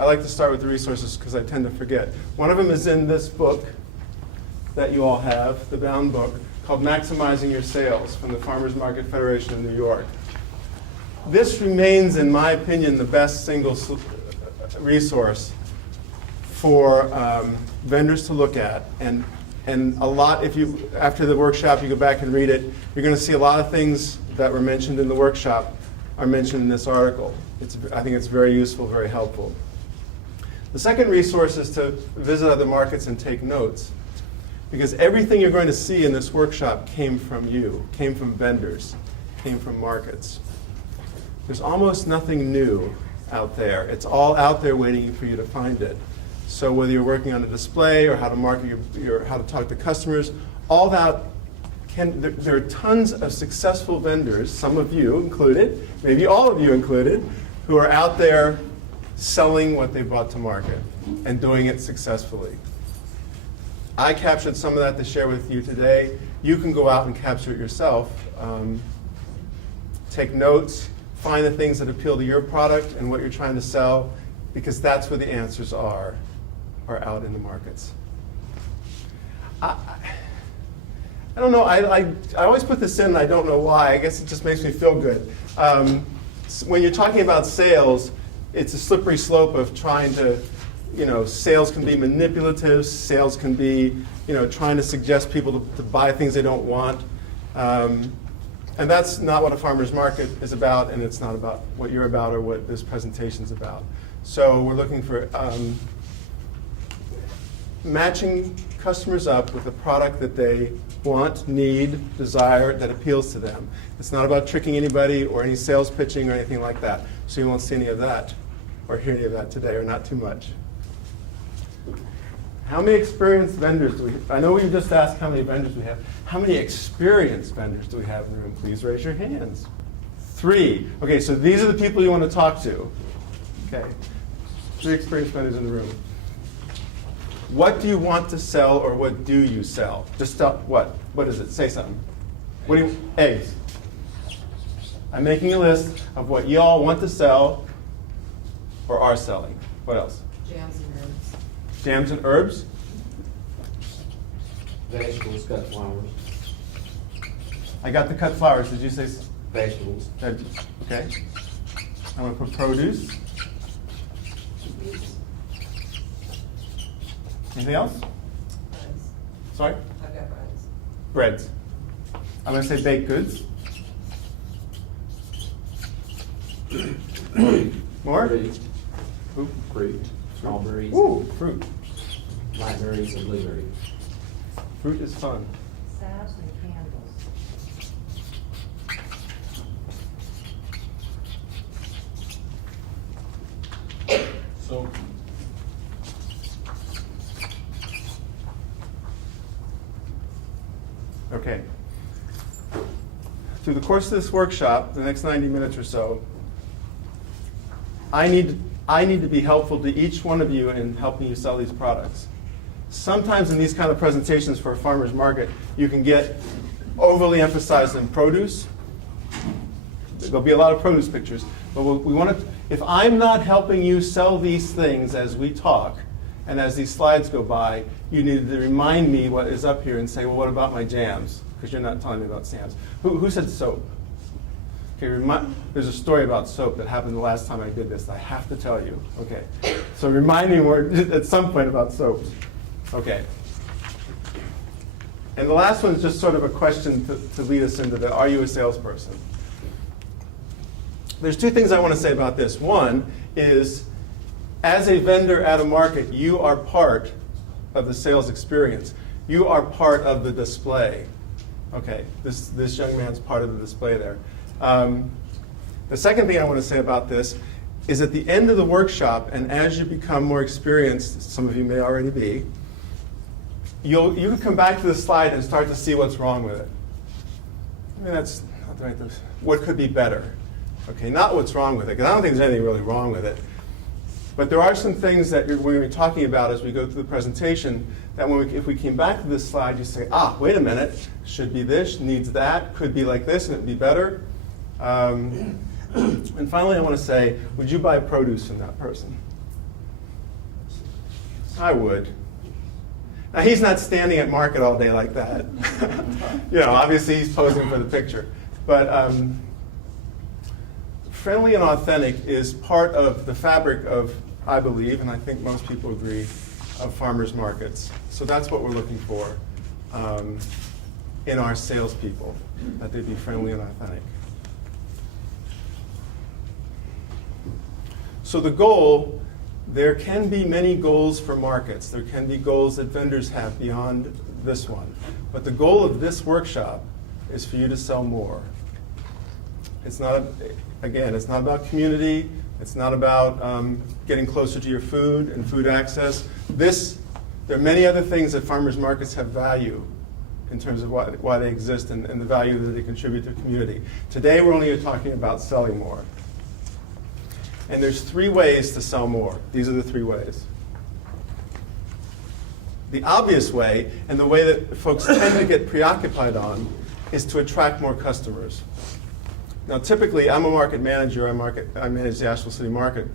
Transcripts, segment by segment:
I like to start with the resources because I tend to forget. One of them is in this book that you all have, the bound book, called Maximizing Your Sales from the Farmers Market Federation of New York. This remains, in my opinion, the best single resource for vendors to look at. And a lot, if you, after the workshop, you go back and read it, you're going to see a lot of things that were mentioned in the workshop are mentioned in this article. I think it's very useful, very helpful. The second resource is to visit other markets and take notes, because everything you're going to see in this workshop came from you, came from vendors, came from markets. There's almost nothing new out there. It's all out there waiting for you to find it. So whether you're working on a display or how to market how to talk to customers, all that there are tons of successful vendors, some of you included, maybe all of you included, who are out there selling what they brought to market and doing it successfully. I captured some of that to share with you today. You can go out and capture it yourself. Take notes, find the things that appeal to your product and what you're trying to sell, because that's where the answers are out in the markets. I don't know, I always put this in and I don't know why. I guess it just makes me feel good. When you're talking about sales, it's a slippery slope of trying to, sales can be manipulative, sales can be, trying to suggest people to buy things they don't want. And that's not what a farmer's market is about, and it's not about what you're about or what this presentation's about. So we're looking for matching customers up with a product that they want, need, desire, that appeals to them. It's not about tricking anybody or any sales pitching or anything like that. So you won't see any of that or hear any of that today, or not too much. How many experienced vendors do we have? I know we just asked how many vendors we have. How many experienced vendors do we have in the room? Please raise your hands. 3. Okay, so these are the people you want to talk to. Okay, 3 experienced vendors in the room. What do you want to sell, or what do you sell? Just tell what? What is it? Say something. What do you? Eggs. I'm making a list of what you all want to sell or are selling. What else? Jams and herbs. Jams and herbs. Vegetables, cut flowers. I got the cut flowers. Did you say? Vegetables. Okay. I'm going to put produce. Anything else? Breads. Sorry? I've got breads. Breads. I'm going to say baked goods. More? Fruit. Ooh. Fruit. Strawberries. Ooh, fruit. Blackberries and blueberries. Fruit is fun. Salves and candles. So. Okay. Through the course of this workshop, the next 90 minutes or so, I need to be helpful to each one of you in helping you sell these products. Sometimes in these kind of presentations for a farmer's market, you can get overly emphasized in produce. There'll be a lot of produce pictures, but we want to, if I'm not helping you sell these things as we talk, and as these slides go by, you need to remind me what is up here and say, well, what about my jams? Because you're not telling me about jams. Who said soap? Okay, there's a story about soap that happened the last time I did this. I have to tell you. Okay, so remind me at some point about soap. Okay. And the last one is just sort of a question to lead us into the, are you a salesperson? There's 2 things I want to say about this. One is, as a vendor at a market, you are part of the sales experience. You are part of the display. Okay, this young man's part of the display there. The second thing I want to say about this is at the end of the workshop, and as you become more experienced, some of you may already be, you can come back to this slide and start to see what's wrong with it. I mean, that's not the right thing. What could be better? Okay, not what's wrong with it, because I don't think there's anything really wrong with it. But there are some things that we're going to be talking about as we go through the presentation that if we came back to this slide, you say, wait a minute, should be this, needs that, could be like this, and it'd be better. And finally, I want to say, would you buy produce from that person? I would. Now, he's not standing at market all day like that. Obviously he's posing for the picture. But friendly and authentic is part of the fabric of, I believe, and I think most people agree, of farmers markets. So that's what we're looking for in our salespeople, that they be friendly and authentic. So the goal, there can be many goals for markets. There can be goals that vendors have beyond this one. But the goal of this workshop is for you to sell more. It's not, again, it's not about community. It's not about getting closer to your food and food access. There are many other things that farmers markets have value in terms of why they exist and the value that they contribute to the community. Today we're only talking about selling more. And there's 3 ways to sell more. These are the 3 ways. The obvious way, and the way that folks tend to get preoccupied on, is to attract more customers. Now, typically, I'm a market manager. I manage the Asheville City Market.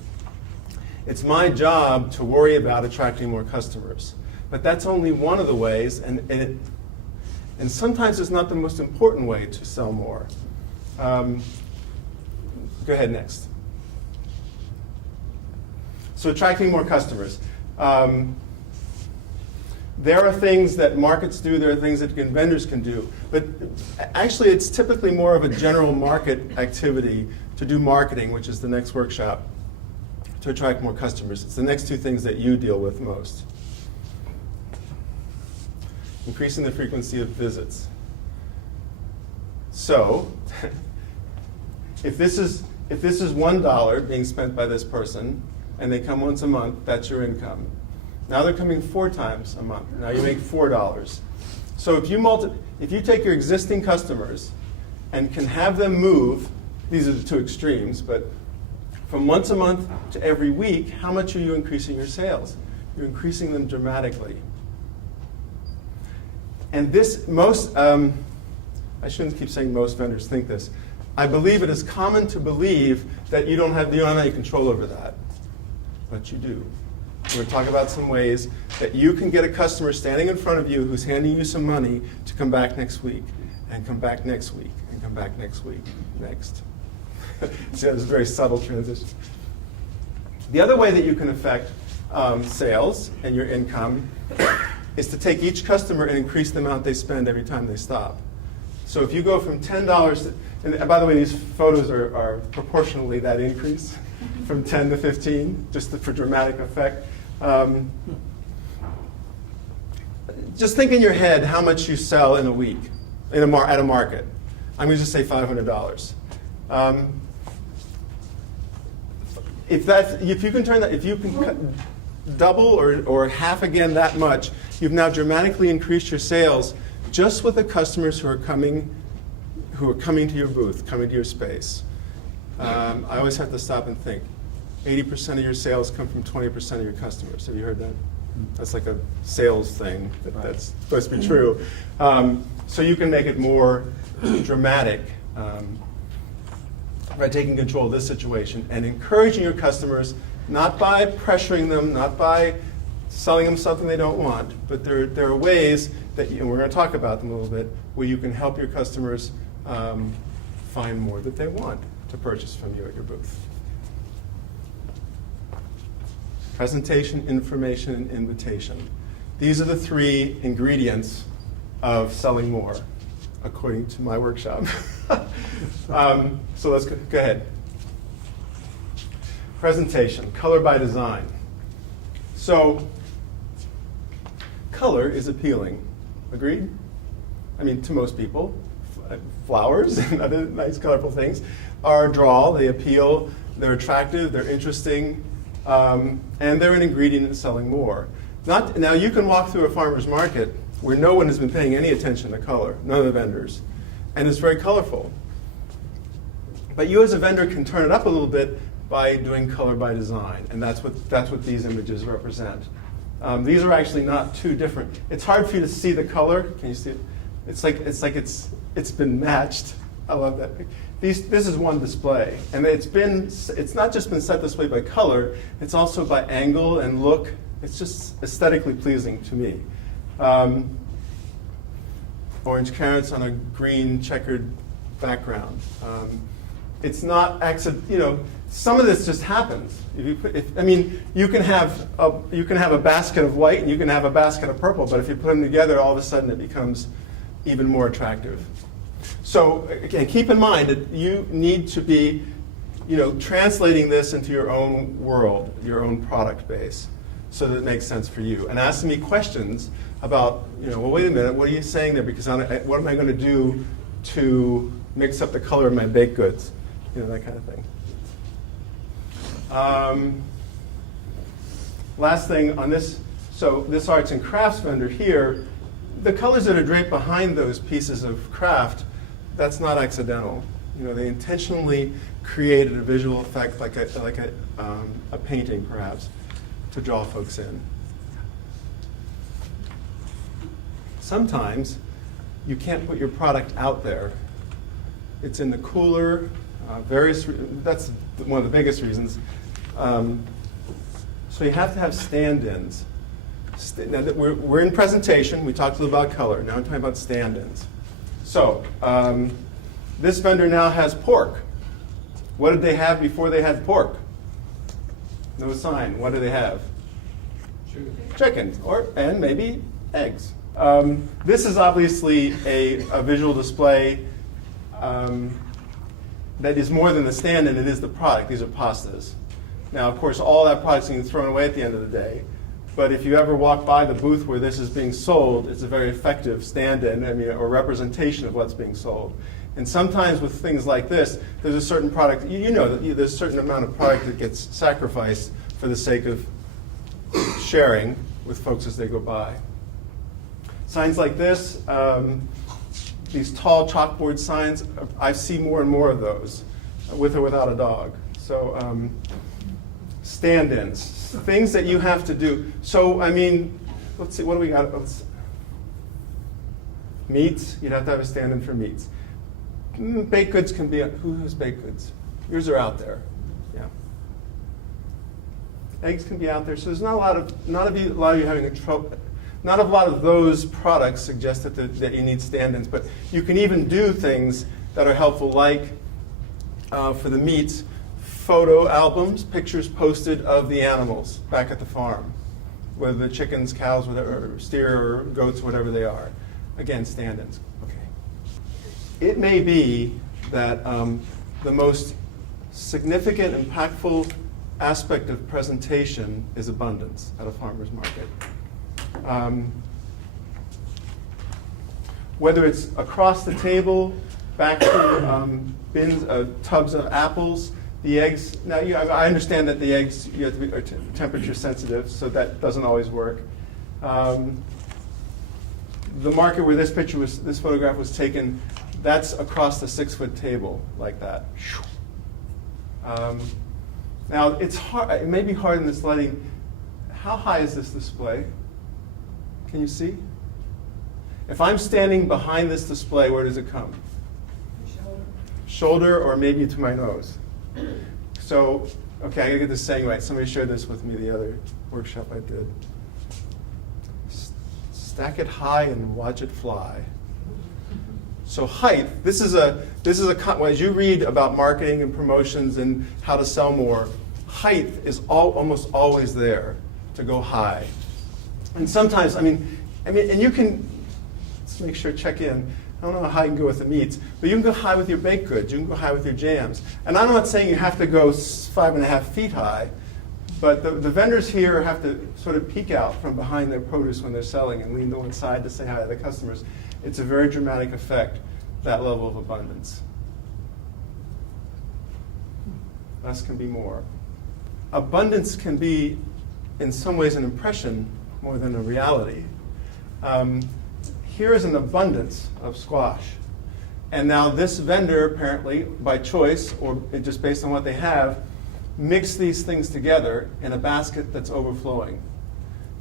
It's my job to worry about attracting more customers. But that's only one of the ways, and sometimes it's not the most important way to sell more. Go ahead, next. So attracting more customers. There are things that markets do, there are things that vendors can do, but actually it's typically more of a general market activity to do marketing, which is the next workshop, to attract more customers. It's the next 2 things that you deal with most. Increasing the frequency of visits. So, if this is $1 being spent by this person, and they come once a month, that's your income. Now they're coming 4 times a month. Now you make $4. So if you take your existing customers and can have them move, these are the 2 extremes, but from once a month to every week, how much are you increasing your sales? You're increasing them dramatically. And this, I shouldn't keep saying most vendors think this. I believe it is common to believe that you don't have any control over that, but you do. We're going to talk about some ways that you can get a customer standing in front of you who's handing you some money to come back next week, and come back next week, and come back next week, next. See, that was a very subtle transition. The other way that you can affect sales and your income is to take each customer and increase the amount they spend every time they stop. So if you go from $10 to, and by the way, these photos are proportionally that increase, from 10 to 15, just for dramatic effect. Just think in your head how much you sell in a week at a market. I'm going to just say $500. If you can double or half again that much, you've now dramatically increased your sales just with the customers who are coming to your booth, coming to your space. I always have to stop and think. 80% of your sales come from 20% of your customers. Have you heard that? That's like a sales thing that's supposed to be true. So you can make it more dramatic by taking control of this situation and encouraging your customers, not by pressuring them, not by selling them something they don't want, but there are ways that, and we're going to talk about them a little bit, where you can help your customers find more that they want to purchase from you at your booth. Presentation, information, and invitation. These are the 3 ingredients of selling more, according to my workshop. So let's go ahead. Presentation, color by design. So color is appealing. Agreed? I mean, to most people. Flowers and other nice colorful things are a draw. They appeal. They're attractive. They're interesting. And they're an ingredient in selling more. Now, you can walk through a farmer's market where no one has been paying any attention to color, none of the vendors, and it's very colorful. But you as a vendor can turn it up a little bit by doing color by design, and that's what these images represent. These are actually not too different. It's hard for you to see the color. Can you see it? It's like it's been matched. I love that. This is one display, and it's not just been set this way by color. It's also by angle and look It's just aesthetically pleasing to me. Orange carrots on a green checkered background. It's not some of this just happens. You can have a basket of white and you can have a basket of purple, but if you put them together, all of a sudden it becomes even more attractive. So again, keep in mind that you need to be, translating this into your own world, your own product base, so that it makes sense for you. And asking me questions about, well, wait a minute, what are you saying there? Because what am I going to do to mix up the color of my baked goods? That kind of thing. Last thing on this, so this arts and crafts vendor here, the colors that are draped behind those pieces of craft, that's not accidental. They intentionally created a visual effect like a painting, perhaps, to draw folks in. Sometimes you can't put your product out there. It's in the cooler. That's one of the biggest reasons. So you have to have stand-ins. Now that we're in presentation, we talked a little about color. Now I'm talking about stand-ins. So this vendor now has pork. What did they have before they had pork? No sign. What do they have? Chicken, and maybe eggs. This is obviously a visual display that is more than the stand-in, it is the product. These are pastas. Now, of course, all that product's being thrown away at the end of the day. But if you ever walk by the booth where this is being sold, it's a very effective stand-in, or representation of what's being sold. And sometimes with things like this, there's a certain product, that there's a certain amount of product that gets sacrificed for the sake of sharing with folks as they go by. Signs like this, these tall chalkboard signs, I see more and more of those, with or without a dog. So stand-ins, things that you have to do. So, let's see, what do we got? Meats, you'd have to have a stand-in for meats. Baked goods can be, who has baked goods? Yours are out there, yeah. Eggs can be out there, so there's not a lot of you having trouble. Not a lot of those products suggest that you need stand-ins, but you can even do things that are helpful, like for the meats, photo albums, pictures posted of the animals back at the farm, whether the chickens, cows, whatever, or steer, or goats, whatever they are. Again, stand-ins. Okay. It may be that the most significant, impactful aspect of presentation is abundance at a farmer's market. Whether it's across the table, back to bins, tubs of apples, the eggs. Now, I understand that the eggs you have to be temperature sensitive, so that doesn't always work. The market where this photograph was taken, that's across the 6-foot table, like that. Now, it's hard. It may be hard in this lighting. How high is this display? Can you see? If I'm standing behind this display, where does it come? Shoulder, or maybe to my nose. So, okay, I gotta get this saying right. Somebody shared this with me the other workshop I did. Stack it high and watch it fly. So height, this is as you read about marketing and promotions and how to sell more, height is almost always there to go high. And sometimes, and you can, let's make sure, check in. I don't know how high you can go with the meats, but you can go high with your baked goods. You can go high with your jams. And I'm not saying you have to go 5.5 feet high, but the vendors here have to sort of peek out from behind their produce when they're selling and lean to one side to say hi to the customers. It's a very dramatic effect, that level of abundance. Less can be more. Abundance can be, in some ways, an impression more than a reality. Here is an abundance of squash. And now this vendor, apparently, by choice, or just based on what they have, mixed these things together in a basket that's overflowing.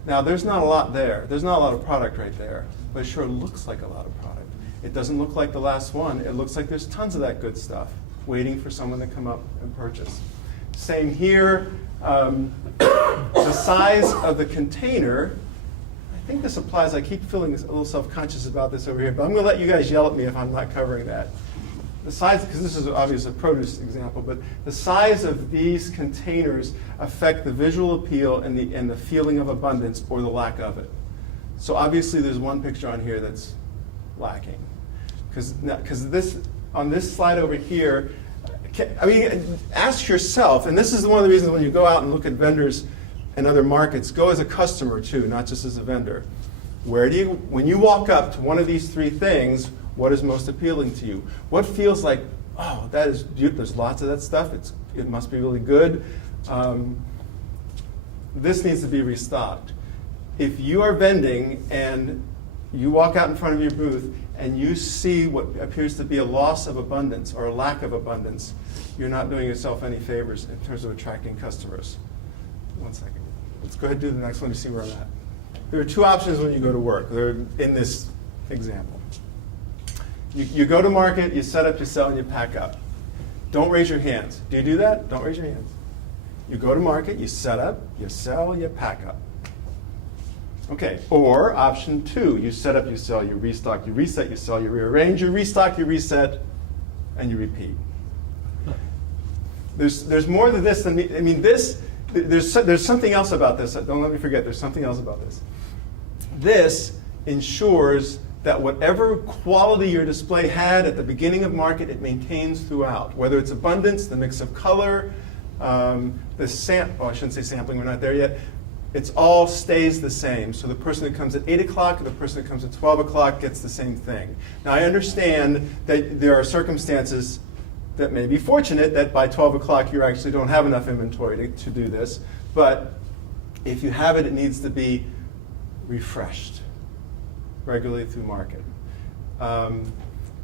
Now, there's not a lot there. There's not a lot of product right there, but it sure looks like a lot of product. It doesn't look like the last one. It looks like there's tons of that good stuff waiting for someone to come up and purchase. Same here. The size of the container, I think this applies, I keep feeling a little self-conscious about this over here, but I'm going to let you guys yell at me if I'm not covering that. The size, because this is obviously a produce example, but the size of these containers affect the visual appeal and the feeling of abundance or the lack of it. So obviously there's one picture on here that's lacking. Because this, on this slide over here, ask yourself, and this is one of the reasons when you go out and look at vendors in other markets, go as a customer too, not just as a vendor. When you walk up to one of these three things, what is most appealing to you? What feels like, oh, there's lots of that stuff, it must be really good. This needs to be restocked. If you are vending and you walk out in front of your booth and you see what appears to be a loss of abundance or a lack of abundance, you're not doing yourself any favors in terms of attracting customers. One second. Let's go ahead and do the next one to see where I'm at. There are two options when you go to work. They're in this example. You go to market, you set up, you sell, and you pack up. Don't raise your hands. Do you do that? Don't raise your hands. You go to market, you set up, you sell, you pack up. Okay, or option two, you set up, you sell, you restock, you reset, you sell, you rearrange, you restock, you reset, and you repeat. There's more to this than there's something else about this. Don't let me forget, there's something else about this. This ensures that whatever quality your display had at the beginning of market, it maintains throughout. Whether it's abundance, the mix of color, I shouldn't say sampling, we're not there yet. It all stays the same. So the person that comes at 8 o'clock and the person that comes at 12 o'clock gets the same thing. Now I understand that there are circumstances that may be fortunate that by 12 o'clock you actually don't have enough inventory to do this. But if you have it, it needs to be refreshed regularly through market. And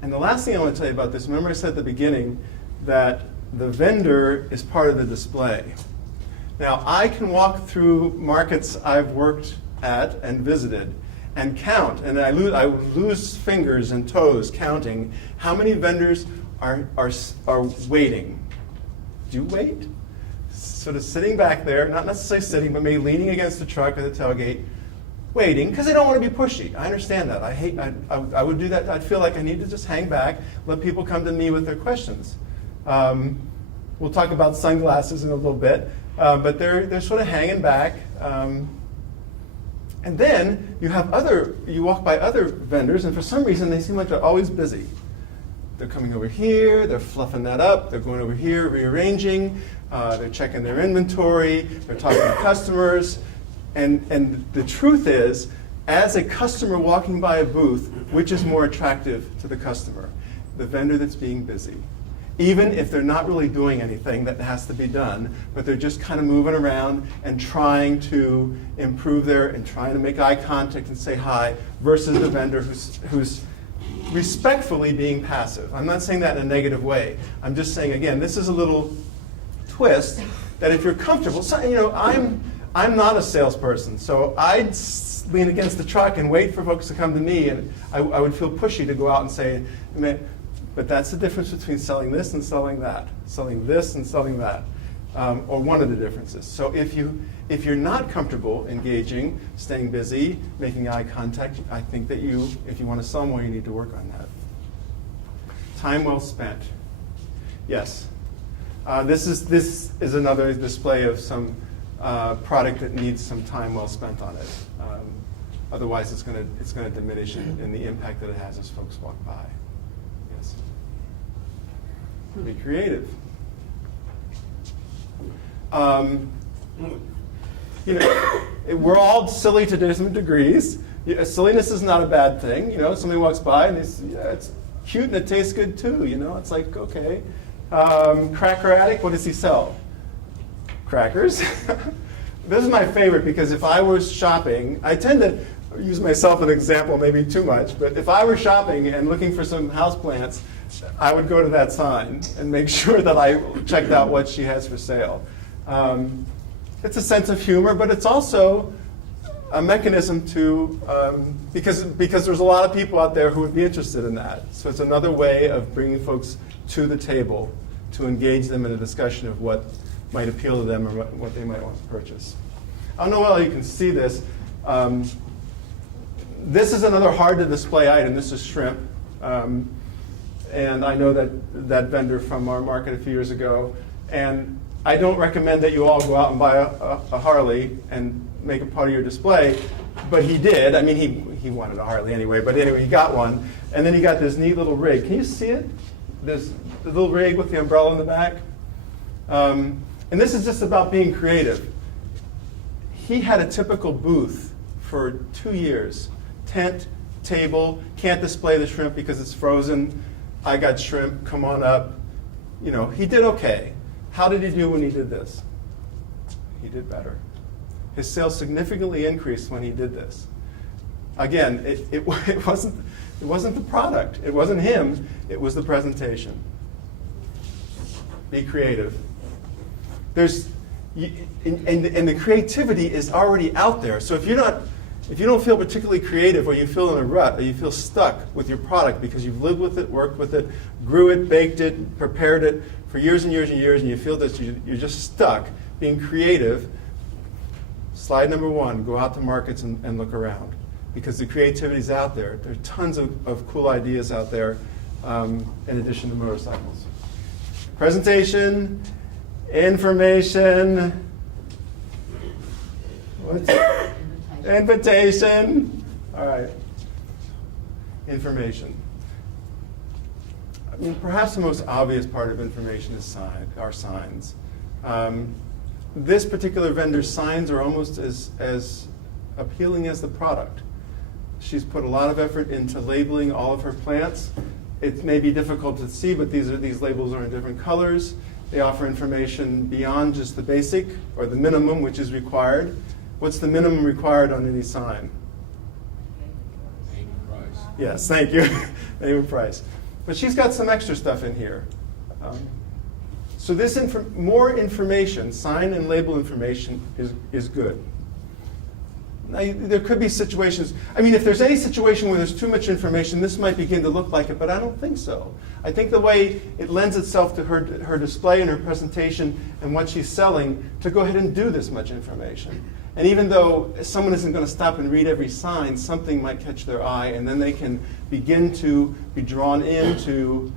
the last thing I want to tell you about this, remember I said at the beginning that the vendor is part of the display. Now, I can walk through markets I've worked at and visited and count, and I lose fingers and toes counting how many vendors are waiting. Do you wait? Sort of sitting back there, not necessarily sitting, but maybe leaning against the truck or the tailgate, waiting, because they don't want to be pushy. I understand that. I would do that. I'd feel like I need to just hang back, let people come to me with their questions. We'll talk about sunglasses in a little bit. But they're sort of hanging back. And then you walk by other vendors, and for some reason they seem like they're always busy. They're coming over here, they're fluffing that up, they're going over here, rearranging, they're checking their inventory, they're talking to customers. And the truth is, as a customer walking by a booth, which is more attractive to the customer? The vendor that's being busy. Even if they're not really doing anything that has to be done, but they're just kind of moving around and trying to improve and trying to make eye contact and say hi, versus the vendor who's respectfully being passive. I'm not saying that in a negative way. I'm just saying, again, this is a little twist that if you're comfortable, I'm not a salesperson, so I'd lean against the truck and wait for folks to come to me, and I would feel pushy to go out and say, but that's the difference between selling this and selling that, selling this and selling that, or one of the differences. So if you're not comfortable engaging, staying busy, making eye contact, I think that if you want to sell more, you need to work on that. Time well spent. Yes. This is another display of some product that needs some time well spent on it. Otherwise, it's going to diminish in the impact that it has as folks walk by. Yes. Be creative. We're all silly to different degrees. Silliness is not a bad thing. Somebody walks by and it's cute and it tastes good too. It's like, okay. Cracker addict, what does he sell? Crackers. This is my favorite because if I was shopping, I tend to use myself as an example, maybe too much, but if I were shopping and looking for some houseplants, I would go to that sign and make sure that I checked out what she has for sale. It's a sense of humor, but it's also a mechanism to, because there's a lot of people out there who would be interested in that. So it's another way of bringing folks to the table to engage them in a discussion of what might appeal to them or what they might want to purchase. I don't know whether you can see this. This is another hard to display item. This is shrimp. And I know that vendor from our market a few years ago. And I don't recommend that you all go out and buy a Harley and make it part of your display, but he did. I mean, he wanted a Harley anyway, but anyway, he got one. And then he got this neat little rig. Can you see it? This the little rig with the umbrella in the back. And this is just about being creative. He had a typical booth for 2 years. Tent, table, can't display the shrimp because it's frozen. I got shrimp, come on up. You know, he did okay. How did he do when he did this? He did better. His sales significantly increased when he did this. Again, it wasn't the product. It wasn't him. It was the presentation. Be creative. And the creativity is already out there. So if you don't feel particularly creative, or you feel in a rut, or you feel stuck with your product because you've lived with it, worked with it, grew it, baked it, prepared it for years and years and years, and you feel that you're just stuck being creative, slide number 1, go out to markets and look around. Because the creativity is out there. There are tons of cool ideas out there in addition to motorcycles. Presentation, information, what's it? Invitation. All right. Information. I mean, perhaps the most obvious part of information is our signs. This particular vendor's signs are almost as appealing as the product. She's put a lot of effort into labeling all of her plants. It may be difficult to see, but these labels are in different colors. They offer information beyond just the basic or the minimum, which is required. What's the minimum required on any sign? Name and price. Yes, thank you. Name and price. But she's got some extra stuff in here. So this more information, sign and label information, is good. Now, there could be situations, I mean, if there's any situation where there's too much information, this might begin to look like it, but I don't think so. I think the way it lends itself to her display and her presentation and what she's selling to go ahead and do this much information. And even though someone isn't going to stop and read every sign, something might catch their eye, and then they can begin to be drawn into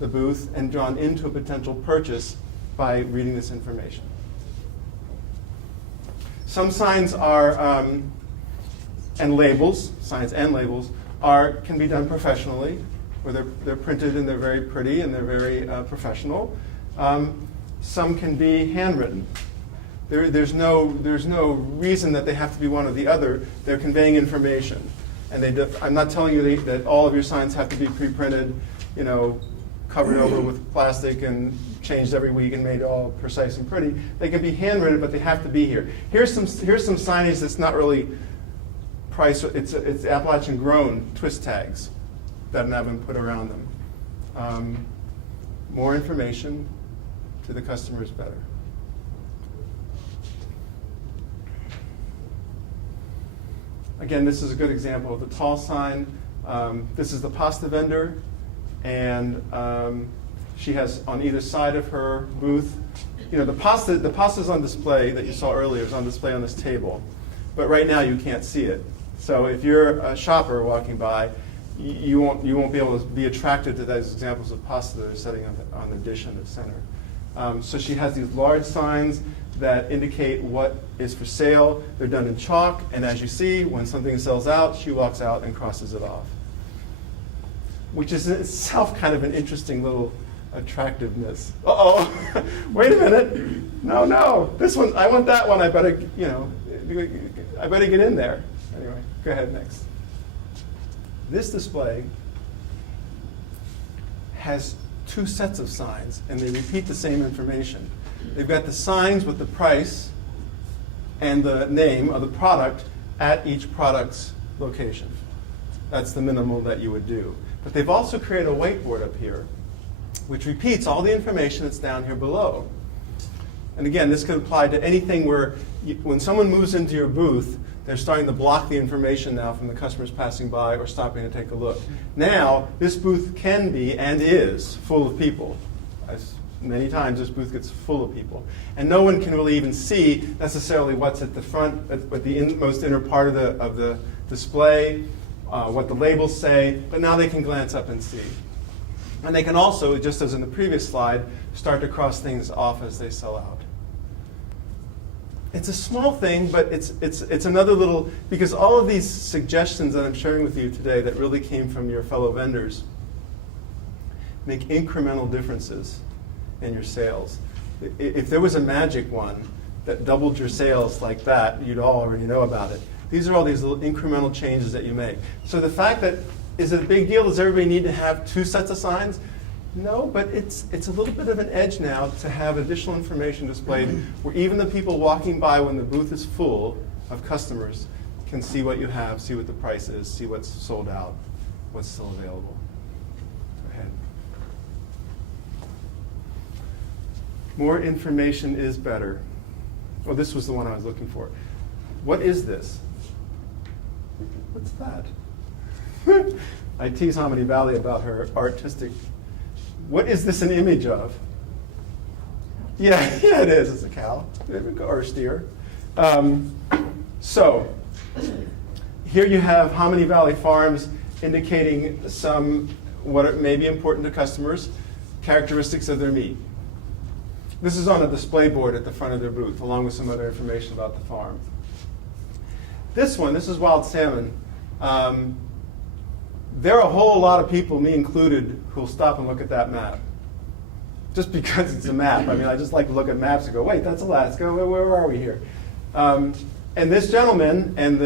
the booth and drawn into a potential purchase by reading this information. Some signs are, and labels, signs and labels, can be done professionally, where they're printed and they're very pretty and they're very professional. Some can be handwritten. There's no reason that they have to be one or the other. They're conveying information. And I'm not telling you that all of your signs have to be pre-printed, covered over with plastic and changed every week and made all precise and pretty. They can be handwritten, but they have to be here. Here's some signage that's not really price. It's Appalachian grown twist tags that have been put around them. More information to the customer is better. Again, this is a good example of the tall sign. This is the pasta vendor. And she has on either side of her booth, the pasta's on display that you saw earlier is on display on this table, but right now you can't see it. So if you're a shopper walking by, you won't be able to be attracted to those examples of pasta that are sitting on the dish in the center. So she has these large signs that indicate what is for sale. They're done in chalk, and as you see, when something sells out, she walks out and crosses it off, which is in itself kind of an interesting little attractiveness. Uh-oh, wait a minute. No, this one, I want that one. I better get in there. Anyway, go ahead next. This display has 2 sets of signs, and they repeat the same information. They've got the signs with the price and the name of the product at each product's location. That's the minimal that you would do. But they've also created a whiteboard up here, which repeats all the information that's down here below. And again, this could apply to anything where when someone moves into your booth, they're starting to block the information now from the customers passing by or stopping to take a look. Now, this booth can be and is full of people. many times this booth gets full of people. And no one can really even see necessarily what's at the front, at the most inner part of the display, what the labels say, but now they can glance up and see. And they can also, just as in the previous slide, start to cross things off as they sell out. It's a small thing, but it's another little, because all of these suggestions that I'm sharing with you today that really came from your fellow vendors make incremental differences in your sales. If there was a magic one that doubled your sales like that, you'd all already know about it. These are all these little incremental changes that you make. So the fact that, is it a big deal? Does everybody need to have 2 sets of signs? No, but it's a little bit of an edge now to have additional information displayed where even the people walking by when the booth is full of customers can see what you have, see what the price is, see what's sold out, what's still available. Go ahead. More information is better. Oh, this was the one I was looking for. What is this? What's that? I tease Hominy Valley about her artistic. What is this an image of? Yeah, it is. It's a cow or a steer. So here you have Hominy Valley Farms indicating some what may be important to customers, characteristics of their meat. This is on a display board at the front of their booth, along with some other information about the farm. This one, this is wild salmon. There are a whole lot of people, me included, who will stop and look at that map. Just because it's a map. I mean, I just like to look at maps and go, wait, that's Alaska. Where are we here? And this gentleman and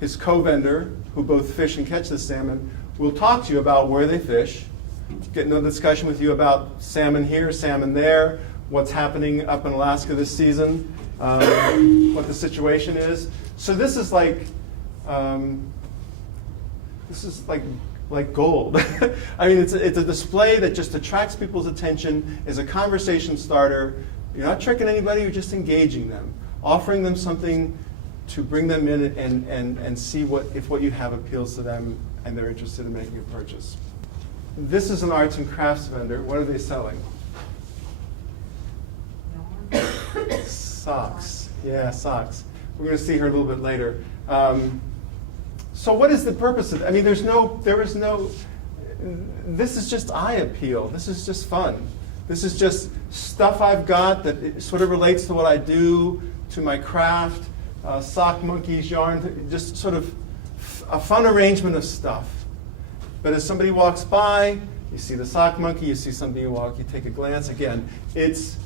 his co-vendor, who both fish and catch the salmon, will talk to you about where they fish, get into a discussion with you about salmon here, salmon there, what's happening up in Alaska this season, what the situation is. So this is like gold. I mean, it's a display that just attracts people's attention, is a conversation starter. You're not tricking anybody, you're just engaging them, offering them something to bring them in and see if what you have appeals to them and they're interested in making a purchase. This is an arts and crafts vendor. What are they selling? Socks. Yeah, socks. We're going to see her a little bit later. So what is the purpose of it? I mean, this is just eye appeal. This is just fun. This is just stuff I've got that sort of relates to what I do, to my craft, sock monkeys, yarn, just sort of a fun arrangement of stuff. But as somebody walks by, you see the sock monkey, you see somebody walk, you take a glance. Again, it's,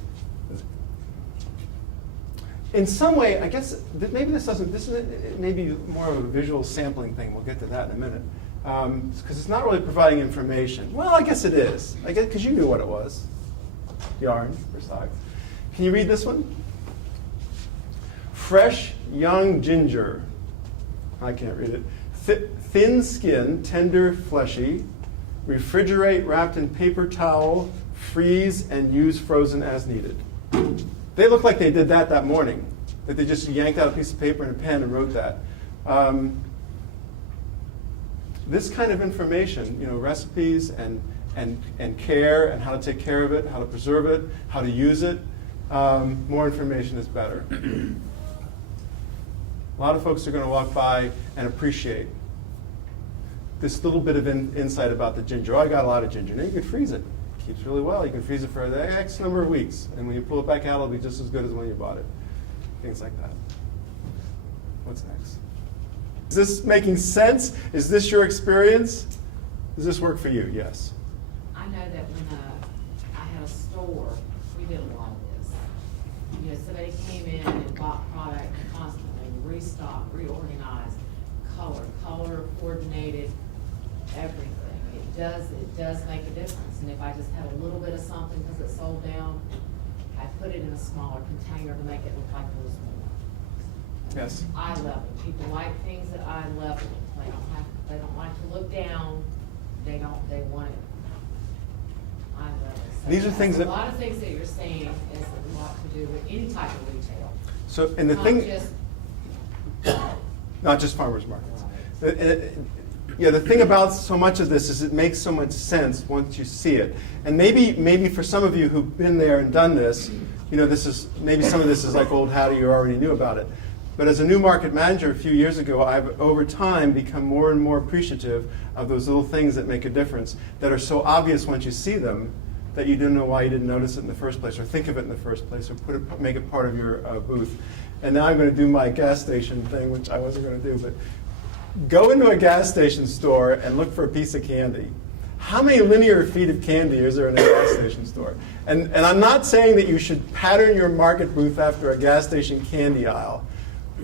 in some way, I guess, maybe this may be more of a visual sampling thing. We'll get to that in a minute. Because it's not really providing information. Well, I guess it is. I guess because you knew what it was. Yarn or socks. Can you read this one? Fresh young ginger. I can't read it. Thin skin, tender, fleshy. Refrigerate wrapped in paper towel. Freeze and use frozen as needed. They look like they did that morning. That they just yanked out a piece of paper and a pen and wrote that. This kind of information, recipes and care and how to take care of it, how to preserve it, how to use it, more information is better. A lot of folks are going to walk by and appreciate this little bit of insight about the ginger. Oh, I got a lot of ginger. Now you can freeze it. It keeps really well. You can freeze it for X number of weeks. And when you pull it back out, it'll be just as good as when you bought it. Things like that. What's next? Is this making sense? Is this your experience? Does this work for you? Yes. I know that when I had a store, we did a lot of this. Somebody came in and bought product constantly, restock, reorganize, color coordinated, everything. It does make a difference. And if I just had a little bit of something because it sold down, I put it in a smaller container to make it look like there was more. Yes. Eye level. People like things at eye level. They don't like to look down. They want it eye level. So these are things that a lot of things that you're saying is a lot to do with any type of retail. So, and the Not thing, just not just farmers markets. Yeah, the thing about so much of this is it makes so much sense once you see it. And maybe for some of you who've been there and done this, maybe some of this is like old hat, you already knew about it. But as a new market manager a few years ago, I've over time become more and more appreciative of those little things that make a difference, that are so obvious once you see them that you didn't know why you didn't notice it in the first place, or think of it in the first place, or make it part of your booth. And now I'm going to do my gas station thing, which I wasn't going to do, but go into a gas station store and look for a piece of candy. How many linear feet of candy is there in a gas station store? And I'm not saying that you should pattern your market booth after a gas station candy aisle.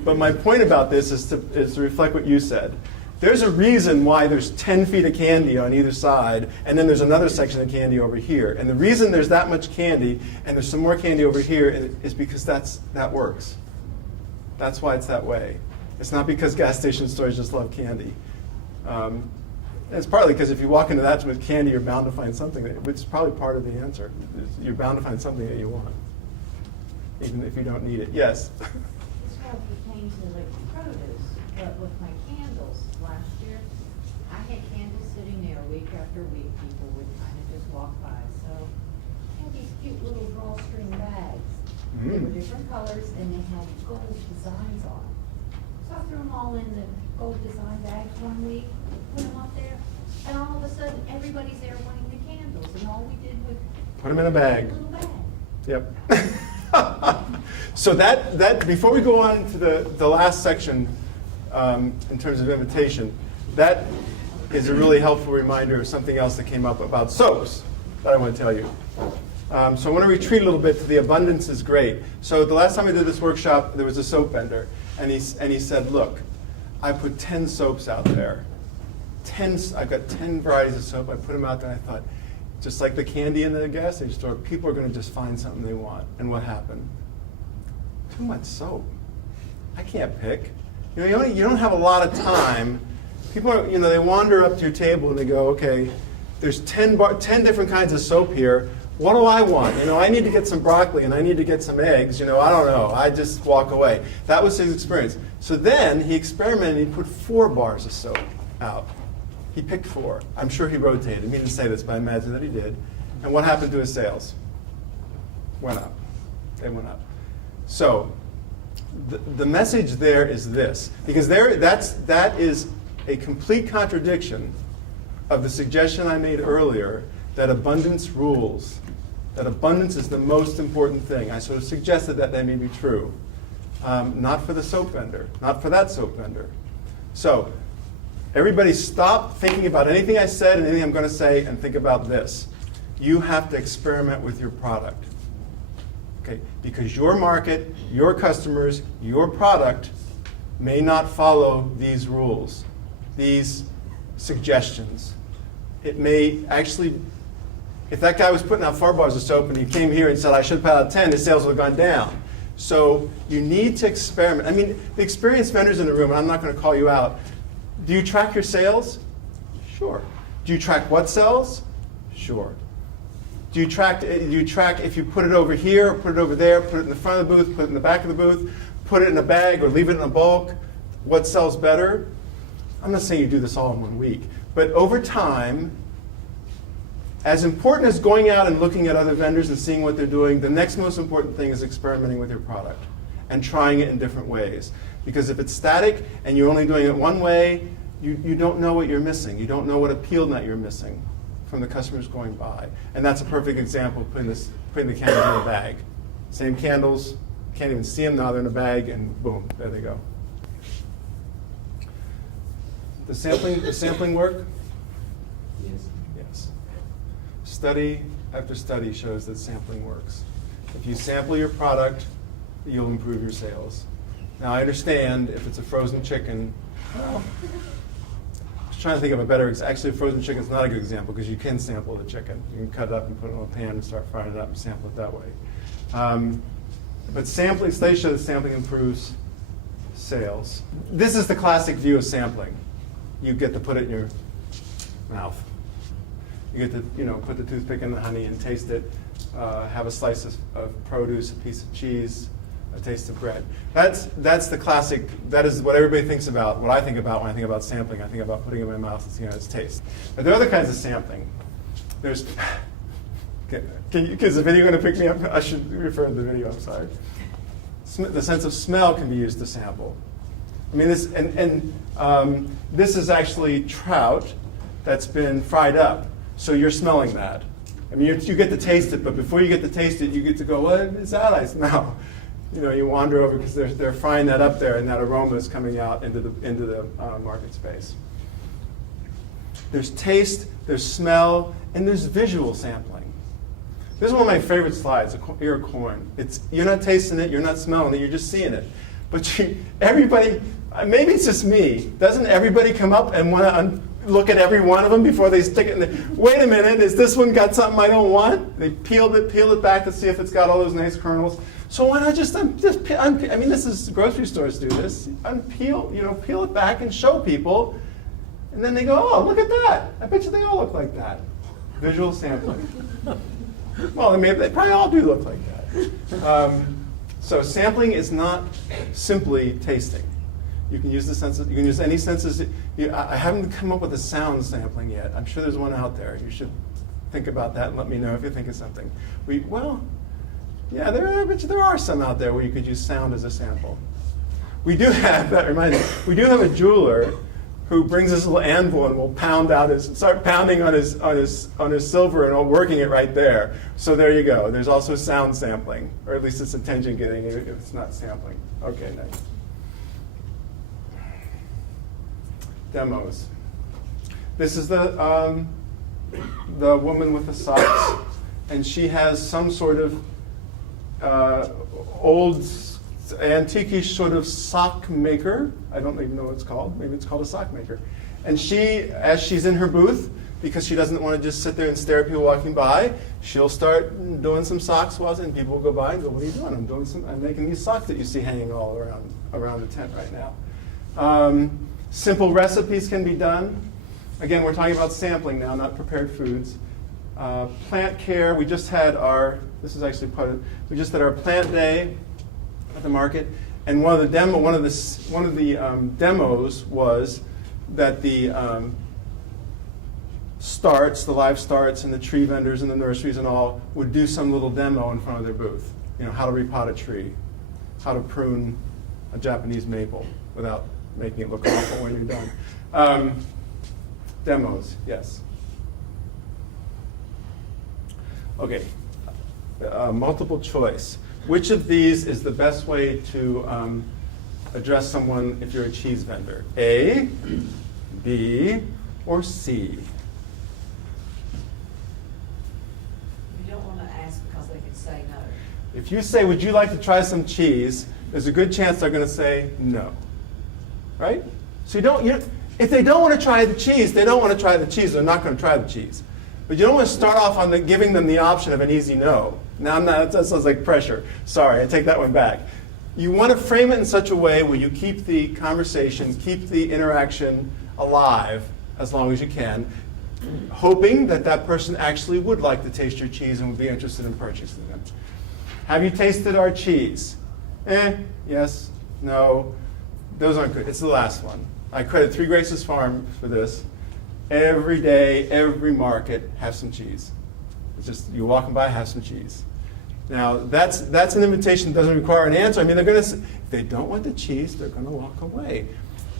But my point about this is to reflect what you said. There's a reason why there's 10 feet of candy on either side, and then there's another section of candy over here. And the reason there's that much candy, and there's some more candy over here, is because that works. That's why it's that way. It's not because gas station stores just love candy. And it's partly because if you walk into that with candy, you're bound to find something, which is probably part of the answer. You're bound to find something that you want, even if you don't need it. Yes? This all pertains to like produce, but with my candles, last year, I had candles sitting there week after week. People would kind of just walk by. So I had these cute little drawstring bags. They were different colors and they had gold designs on them. So I threw them all in the gold design bags one week, put them up there, and all of a sudden everybody's there wanting the candles, and all we did was Put them in a bag. little bag. Yep. So that before we go on to the last section in terms of invitation, that is a really helpful reminder of something else that came up about soaps that I want to tell you. So I want to retreat a little bit to the abundance is great. So the last time I did this workshop, there was a soap vendor, and he said, look, I put 10 soaps out there. I've got 10 varieties of soap. I put them out there, and I thought, just like the candy in the gas station store, people are going to just find something they want. And what happened? Too much soap. I can't pick. You don't have a lot of time. People are, they wander up to your table and they go, okay, there's 10 different kinds of soap here. What do I want? I need to get some broccoli and I need to get some eggs. I don't know. I just walk away. That was his experience. So then he experimented and he put 4 bars of soap out. He picked 4. I'm sure he rotated. He didn't say this, but I imagine that he did. And what happened to his sales? Went up. They went up. So the message there is this, because that is a complete contradiction of the suggestion I made earlier that abundance rules, that abundance is the most important thing. I sort of suggested that may be true. Not for the soap vendor, not for that soap vendor. So everybody stop thinking about anything I said and anything I'm going to say and think about this. You have to experiment with your product. Okay? Because your market, your customers, your product may not follow these rules, these suggestions. It may actually, if that guy was putting out 4 bars of soap and he came here and said, I should put out 10, his sales would have gone down. So you need to experiment. The experienced vendors in the room, and I'm not going to call you out, do you track your sales? Sure. Do you track what sells? Sure. Do you track if you put it over here, or put it over there, put it in the front of the booth, put it in the back of the booth, put it in a bag, or leave it in a bulk? What sells better? I'm not saying you do this all in 1 week, but over time, as important as going out and looking at other vendors and seeing what they're doing, the next most important thing is experimenting with your product and trying it in different ways. Because if it's static and you're only doing it one way, you don't know what you're missing. You don't know what appeal net you're missing from the customers going by. And that's a perfect example of putting the candles in a bag. Same candles, can't even see them now, they're in a bag, and boom, there they go. The sampling work? Yes. Yes. Study after study shows that sampling works. If you sample your product, you'll improve your sales. Now I understand if it's a frozen chicken, well, I was trying to think of a better example. Actually, frozen chicken is not a good example because you can sample the chicken. You can cut it up and put it in a pan and start frying it up and sample it that way. But sampling, studies show that sampling improves sales. This is the classic view of sampling. You get to put it in your mouth. You get to put the toothpick in the honey and taste it. Have a slice of produce, a piece of cheese, a taste of bread. That's the classic, that is what everybody thinks about, what I think about when I think about sampling. I think about putting it in my mouth and seeing how it tastes. But there are other kinds of sampling. There's, is the video going to pick me up? I should refer to the video, I'm sorry. The sense of smell can be used to sample. I mean, this, this is actually trout that's been fried up, so you're smelling that. I mean, you get to taste it, but before you get to taste it, you get to go, what is that I smell? You know, you wander over because they're frying that up there, and that aroma is coming out into the market space. There's taste, there's smell, and there's visual sampling. This is one of my favorite slides, a ear of corn. You're not tasting it, you're not smelling it, you're just seeing it. But everybody, maybe it's just me, doesn't everybody come up and want to look at every one of them before they stick it in the, wait a minute, has this one got something I don't want? They peel it back to see if it's got all those nice kernels. So why not just I mean, this is, grocery stores do this. Peel it back and show people. And then they go, oh, look at that. I bet you they all look like that. Visual sampling. Well, they probably all do look like that. So sampling is not simply tasting. You can use the senses. You can use any senses. I haven't come up with a sound sampling yet. I'm sure there's one out there. You should think about that and let me know if you think of something. Yeah, there are some out there where you could use sound as a sample. We do have, that reminds me, we do have a jeweler who brings this little anvil and will start pounding on his silver and working it right there. So there you go. There's also sound sampling, or at least it's attention getting if it's not sampling. Okay, next. Demos. This is the woman with the socks, and she has some sort of old antique-ish sort of sock maker. I don't even know what it's called. Maybe it's called a sock maker. And as she's in her booth, because she doesn't want to just sit there and stare at people walking by, she'll start doing some socks and people will go by and go, what are you doing? I'm making these socks that you see hanging all around the tent right now. Simple recipes can be done. Again, we're talking about sampling now, not prepared foods. Plant care, we just had our plant day at the market, and one of the demos was that the live starts and the tree vendors and the nurseries and all would do some little demo in front of their booth. You know, how to repot a tree, how to prune a Japanese maple without making it look awful when you're done. Demos, yes. Okay, multiple choice. Which of these is the best way to address someone if you're a cheese vendor? A, B, or C? You don't want to ask because they can say no. If you say, would you like to try some cheese, there's a good chance they're going to say no. Right? So if they don't want to try the cheese, they don't want to try the cheese. They're not going to try the cheese. But you don't want to start off on giving them the option of an easy no. Now, that sounds like pressure. Sorry, I take that one back. You want to frame it in such a way where you keep the conversation, keep the interaction alive as long as you can, hoping that that person actually would like to taste your cheese and would be interested in purchasing them. Have you tasted our cheese? Yes, no. Those aren't good. It's the last one. I credit Three Graces Farm for this. Every day, every market, have some cheese. It's just, you're walking by, have some cheese. Now, that's an invitation that doesn't require an answer. I mean, if they don't want the cheese, they're going to walk away.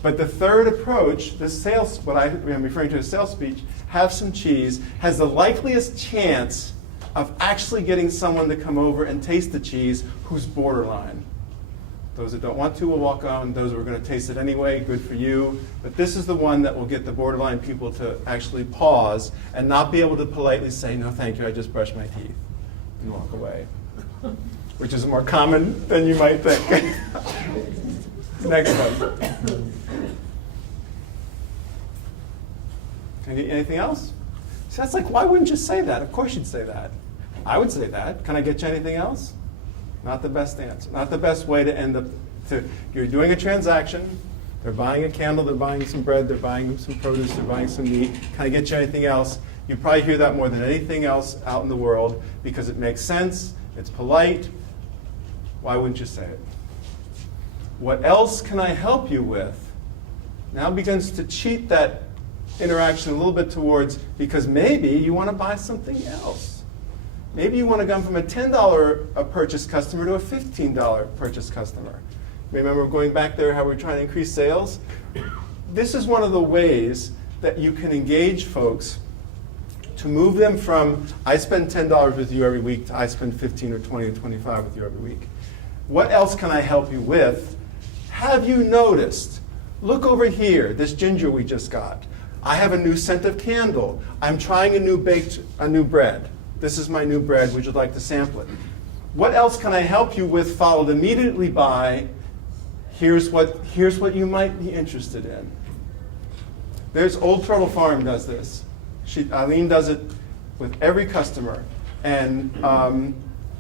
But the third approach, the sales, what I'm referring to as sales speech, have some cheese, has the likeliest chance of actually getting someone to come over and taste the cheese who's borderline. Those that don't want to will walk on. Those who are going to taste it anyway, good for you. But this is the one that will get the borderline people to actually pause and not be able to politely say, no, thank you, I just brushed my teeth, and walk away, which is more common than you might think. Next one. Anything else? So that's like, why wouldn't you say that? Of course you'd say that. I would say that. Can I get you anything else? Not the best answer. Not the best way to end up. You're doing a transaction. They're buying a candle. They're buying some bread. They're buying some produce. They're buying some meat. Can I get you anything else? You probably hear that more than anything else out in the world because it makes sense. It's polite. Why wouldn't you say it? What else can I help you with? Now begins to cheat that interaction a little bit towards, because maybe you want to buy something else. Maybe you want to go from a $10 a purchase customer to a $15 purchase customer. Remember going back there how we're trying to increase sales? This is one of the ways that you can engage folks to move them from I spend $10 with you every week to I spend 15 or 20 or 25 with you every week. What else can I help you with? Have you noticed? Look over here, this ginger we just got. I have a new scent of candle. I'm trying a new bread. This is my new bread. Would you like to sample it? What else can I help you with? Followed immediately by, here's what you might be interested in. There's Old Turtle Farm does this. Eileen does it with every customer. And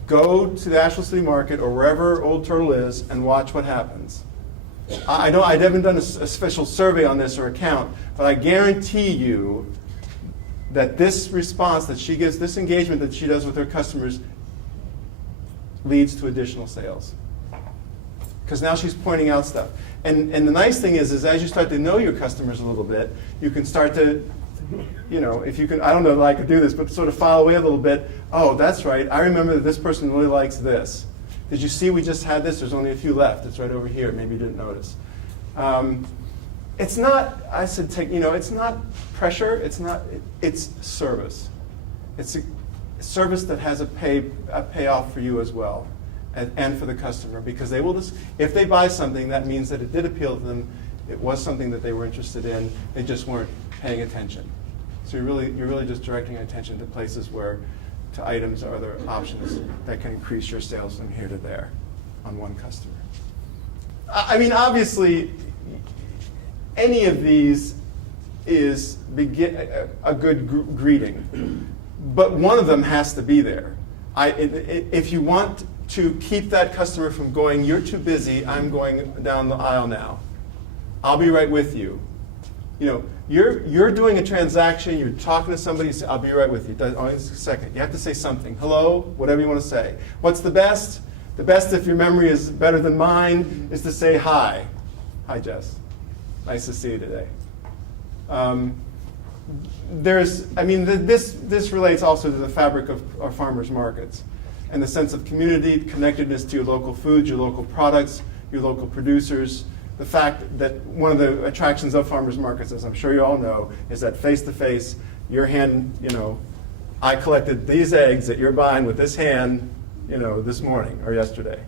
go to the Asheville City Market or wherever Old Turtle is and watch what happens. I haven't done a special survey on this or account, but I guarantee you that this response that she gives, this engagement that she does with her customers, leads to additional sales. Because now she's pointing out stuff. And the nice thing is as you start to know your customers a little bit, you can start to, if you can, I don't know that I could do this, but sort of file away a little bit. Oh, that's right. I remember that this person really likes this. Did you see we just had this? There's only a few left. It's right over here. Maybe you didn't notice. It's not, I said, it's not pressure. It's service. It's a service that has a payoff for you as well, and for the customer, because they will just, if they buy something, that means that it did appeal to them. It was something that they were interested in. They just weren't paying attention. So you're really just directing attention to places to items or other options that can increase your sales from here to there on one customer. I mean, obviously, any of these is a good greeting, but one of them has to be there. If you want to keep that customer from going, you're too busy, I'm going down the aisle now. I'll be right with you. You're doing a transaction, you're talking to somebody, you say, I'll be right with you. Only a second. You have to say something. Hello, whatever you want to say. What's the best? The best, if your memory is better than mine, is to say hi. Hi, Jess. Nice to see you today. This relates also to the fabric of our farmers markets and the sense of community, connectedness to your local foods, your local products, your local producers. The fact that one of the attractions of farmers markets, as I'm sure you all know, is that face-to-face, your hand, I collected these eggs that you're buying with this hand, this morning or yesterday.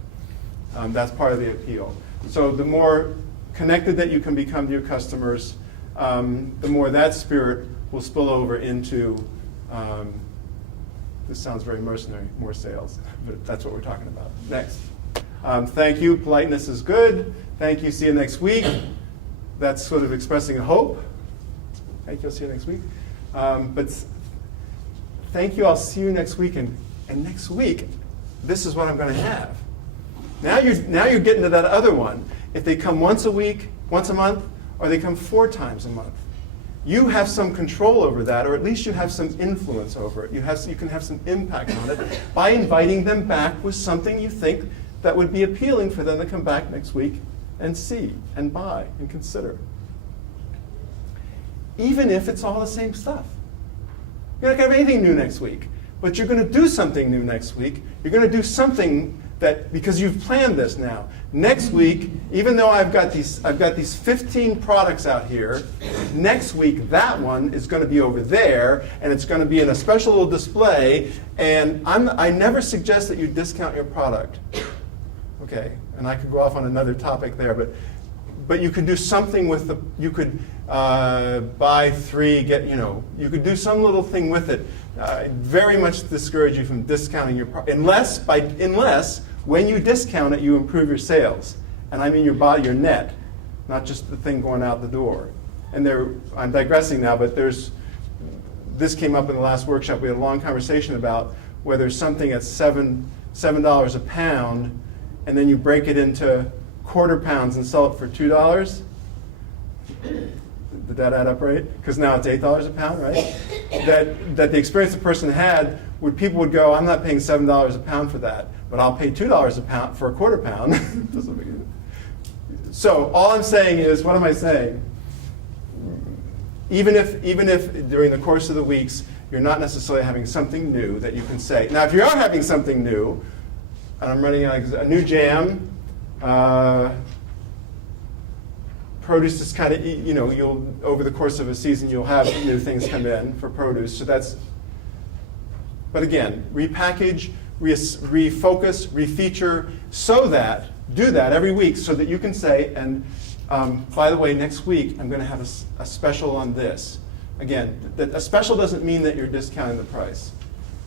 That's part of the appeal. So the more connected that you can become to your customers, the more that spirit will spill over into, this sounds very mercenary, more sales, but that's what we're talking about. Next. Thank you, politeness is good. Thank you, see you next week. That's sort of expressing a hope. Thank you, I'll see you next week. But thank you, I'll see you next week. And next week, this is what I'm going to have. Now you're getting to that other one. If they come once a week, once a month, or they come 4 times a month, you have some control over that, or at least you have some influence over it. You can have some impact on it by inviting them back with something you think that would be appealing for them to come back next week and see and buy and consider. Even if it's all the same stuff. You're not going to have anything new next week, but you're going to do something new next week. You're going to do something that, because you've planned this now. Next week, even though I've got these 15 products out here, next week that one is going to be over there, and it's going to be in a special little display, and I never suggest that you discount your product. Okay, and I could go off on another topic there, but you could do something with you could buy 3, you could do some little thing with it. I very much discourage you from discounting your product, unless when you discount it, you improve your sales. And I mean your net, not just the thing going out the door. And I'm digressing now, but this came up in the last workshop. We had a long conversation about whether something at $7 a pound, and then you break it into quarter pounds and sell it for $2. Did that add up right? Because now it's $8 a pound, right? That the experience the person had, people would go, I'm not paying $7 a pound for that. but I'll pay $2 a pound for a quarter pound. Doesn't make any- So all I'm saying is, what am I saying? Even if during the course of the weeks you're not necessarily having something new that you can say. Now, if you are having something new, and I'm running a new jam, produce is kind of, you'll over the course of a season you'll have new things come in for produce. So that's. But again, repackage, refocus, refeature, do that every week so that you can say, and by the way, next week I'm going to have a special on this. Again, a special doesn't mean that you're discounting the price.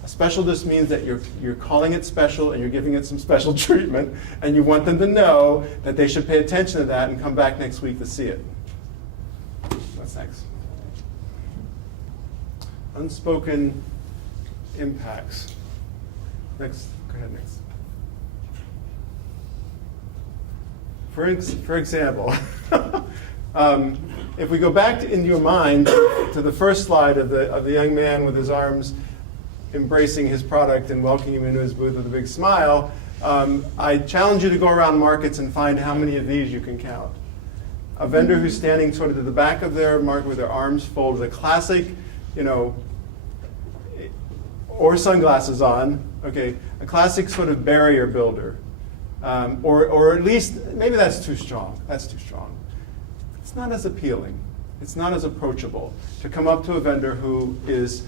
A special just means that you're calling it special and you're giving it some special treatment, and you want them to know that they should pay attention to that and come back next week to see it. What's next? Unspoken impacts. Next, go ahead, next. For example, if we go back in your mind to the first slide of the young man with his arms embracing his product and welcoming him into his booth with a big smile, I challenge you to go around markets and find how many of these you can count. A vendor who's standing sort of to the back of their market with their arms folded, with a classic, or sunglasses on, okay, a classic sort of barrier builder. Or at least, maybe that's too strong. That's too strong. It's not as appealing. It's not as approachable to come up to a vendor who is,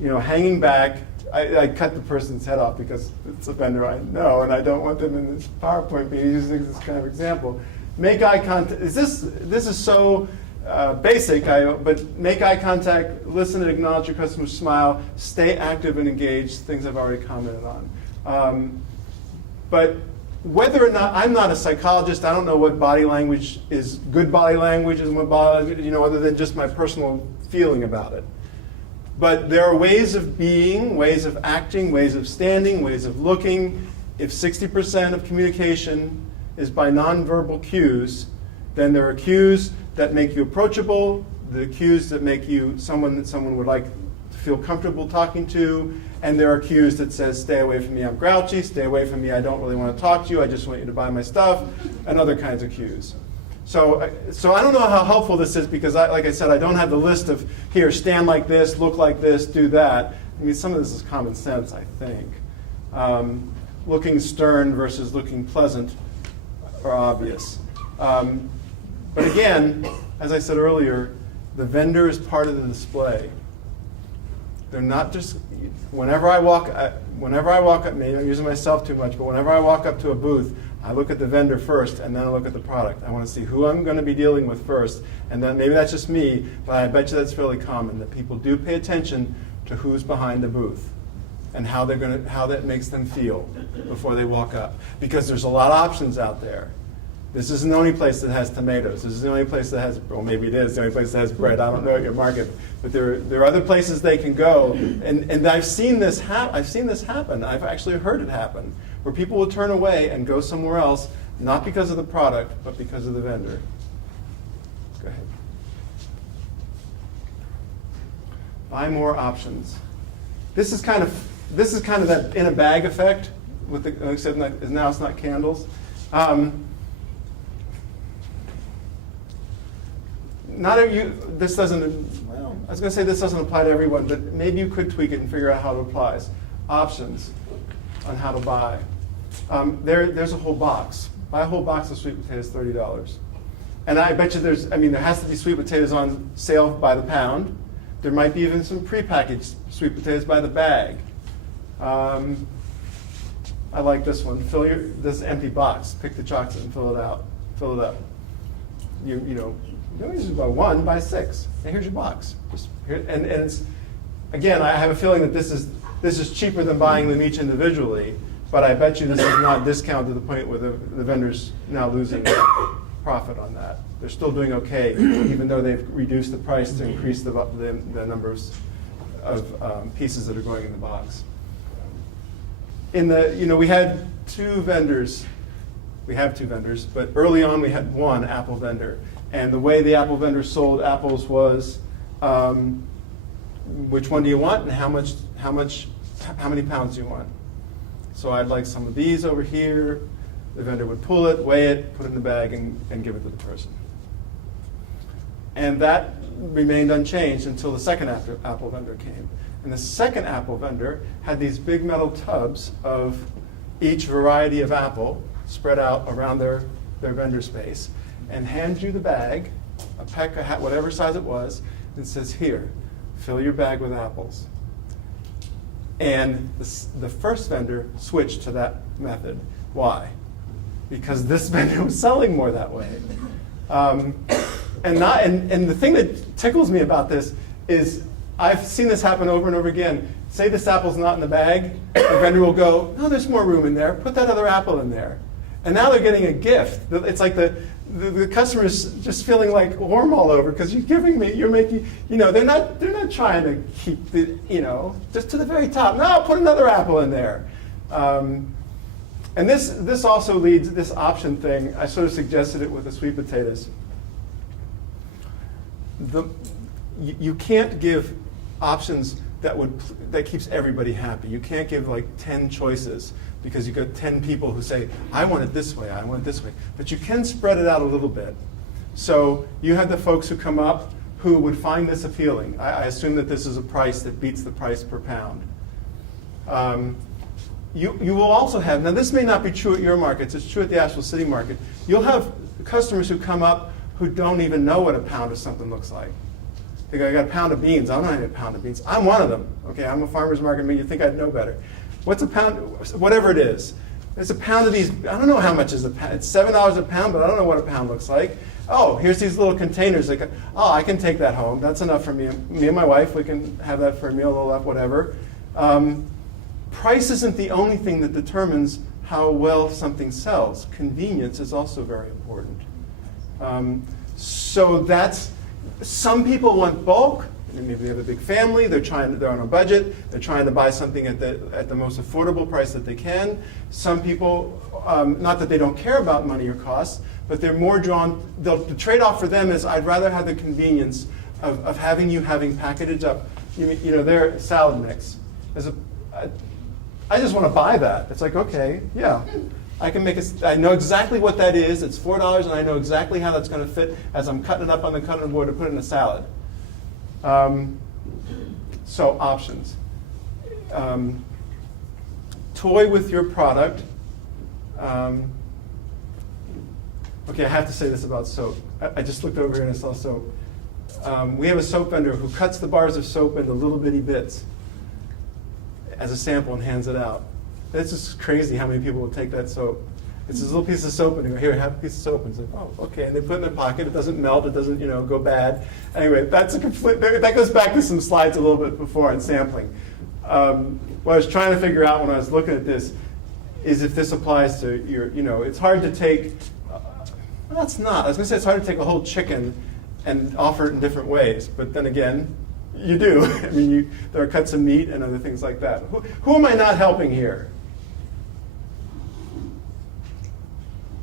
hanging back. I cut the person's head off because it's a vendor I know, and I don't want them in this PowerPoint meeting using this kind of example. Make eye contact. This is so basic, but make eye contact, listen and acknowledge your customer's smile, stay active and engaged, things I've already commented on. But whether or not, I'm not a psychologist, I don't know what body language is good body language and what body language, other than just my personal feeling about it. But there are ways of being, ways of acting, ways of standing, ways of looking. If 60% of communication is by nonverbal cues, then there are cues that make you approachable, the cues that make you someone that someone would like to feel comfortable talking to, and there are cues that says, stay away from me, I'm grouchy, stay away from me, I don't really want to talk to you, I just want you to buy my stuff, and other kinds of cues. So I don't know how helpful this is because, like I said, I don't have the list of, here, stand like this, look like this, do that. I mean, some of this is common sense, I think. Looking stern versus looking pleasant are obvious. But again, as I said earlier, the vendor is part of the display. They're not just, whenever I walk up, maybe I'm using myself too much, but whenever I walk up to a booth, I look at the vendor first, and then I look at the product. I want to see who I'm going to be dealing with first, and then maybe that's just me, but I bet you that's fairly common, that people do pay attention to who's behind the booth and how that makes them feel before they walk up. Because there's a lot of options out there. This isn't the only place that has tomatoes. This is the only place that has, well, maybe it is the only place that has bread. I don't know at your market, but there are other places they can go. And I've seen this happen. I've actually heard it happen, where people will turn away and go somewhere else, not because of the product, but because of the vendor. Go ahead. Buy more options. This is kind of that in a bag effect. With the, except now it's not candles. This doesn't, well, I was going to say this doesn't apply to everyone, but maybe you could tweak it and figure out how it applies. Options on how to buy. There's a whole box. Buy a whole box of sweet potatoes, $30. And I bet you there has to be sweet potatoes on sale by the pound. There might be even some prepackaged sweet potatoes by the bag. I like this one. This empty box. Pick the chocolate and fill it out. Fill it up. You don't usually buy one, buy 6. And here's your box. And it's, again, I have a feeling that this is cheaper than buying them each individually, but I bet you this is not discounted to the point where the vendor's now losing profit on that. They're still doing okay, even though they've reduced the price to increase the number of pieces that are going in the box. We had 2 vendors. We have 2 vendors, but early on we had one Apple vendor. And the way the Apple vendor sold apples was, which one do you want, and how many pounds do you want? So I'd like some of these over here. The vendor would pull it, weigh it, put it in the bag, and give it to the person. And that remained unchanged until the second Apple vendor came. And the second Apple vendor had these big metal tubs of each variety of apple spread out around their vendor space, and hands you the bag, a peck, a hat, whatever size it was, and says, here, fill your bag with apples. And the first vendor switched to that method. Why? Because this vendor was selling more that way. And the thing that tickles me about this is I've seen this happen over and over again. Say this apple's not in the bag, the vendor will go, no, there's more room in there, put that other apple in there. And now they're getting a gift. It's like the customer's just feeling like worm all over because you're making, they're not trying to keep the, just to the very top. No, put another apple in there. And this also leads, this option thing, I sort of suggested it with the sweet potatoes. You can't give options that keeps everybody happy. You can't give like 10 choices because you've got 10 people who say, I want it this way, I want it this way. But you can spread it out a little bit. So you have the folks who come up who would find this appealing. I assume that this is a price that beats the price per pound. You will also have, now this may not be true at your markets, it's true at the Asheville City Market. You'll have customers who come up who don't even know what a pound of something looks like. They go, I got a pound of beans. I don't know how to get a pound of beans. I'm one of them. Okay, I'm a farmer's market man. You think I'd know better. What's a pound? Whatever it is. There's a pound of these. I don't know how much is a pound. It's $7 a pound, but I don't know what a pound looks like. Oh, here's these little containers. Like, oh, I can take that home. That's enough for me. Me and my wife, we can have that for a meal, a little left, whatever. Price isn't the only thing that determines how well something sells. Convenience is also very important. So that's, some people want bulk. Maybe they have a big family. They're on a budget. They're trying to buy something at the most affordable price that they can. Some people, not that they don't care about money or cost, but they're more drawn. The trade-off for them is I'd rather have the convenience of having packaged up. Their salad mix. I just want to buy that. It's like, okay, yeah. I know exactly what that is. It's $4, and I know exactly how that's going to fit as I'm cutting it up on the cutting board to put it in a salad. So options. Toy with your product. Okay, I have to say this about soap. I just looked over here and I saw soap. We have a soap vendor who cuts the bars of soap into little bitty bits as a sample and hands it out. It's just crazy how many people will take that soap. It's this little piece of soap, and they go, here, have a piece of soap. And say, oh, okay. And they put it in their pocket. It doesn't melt. It doesn't, go bad. Anyway, that goes back to some slides a little bit before on sampling. What I was trying to figure out when I was looking at this is if this applies to your, it's hard to take, well, it's not. I was going to say it's hard to take a whole chicken and offer it in different ways. But then again, you do. I mean, there are cuts of meat and other things like that. Who am I not helping here?